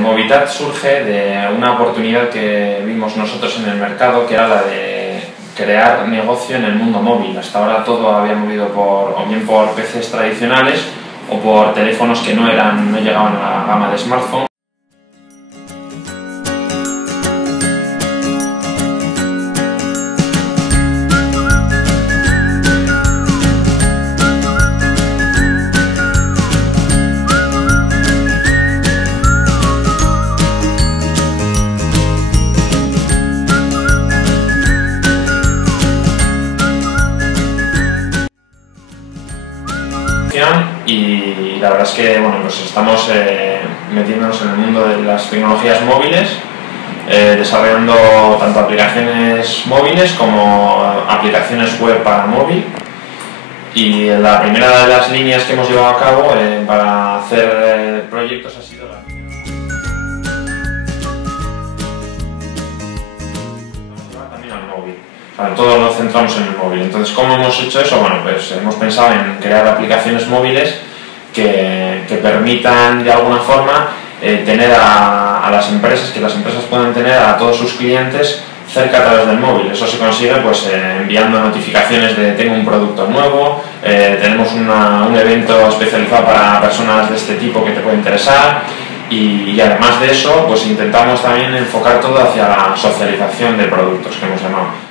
Movitat surge de una oportunidad que vimos nosotros en el mercado, que era la de crear negocio en el mundo móvil. Hasta ahora todo había movido o bien por PCs tradicionales o por teléfonos que no llegaban a la gama de smartphone. Y la verdad es que pues estamos metiéndonos en el mundo de las tecnologías móviles, desarrollando tanto aplicaciones móviles como aplicaciones web para móvil. Y la primera de las líneas que hemos llevado a cabo para hacer proyectos ha sido también al móvil. Todos nos centramos en el móvil. Entonces, ¿cómo hemos hecho eso? Bueno, pues hemos pensado en crear aplicaciones móviles que permitan de alguna forma tener a las empresas, que las empresas puedan tener a todos sus clientes cerca a través del móvil. Eso se consigue pues enviando notificaciones de tengo un producto nuevo, tenemos un evento especializado para personas de este tipo que te puede interesar. Y además de eso, pues intentamos también enfocar todo hacia la socialización de productos, que hemos llamado.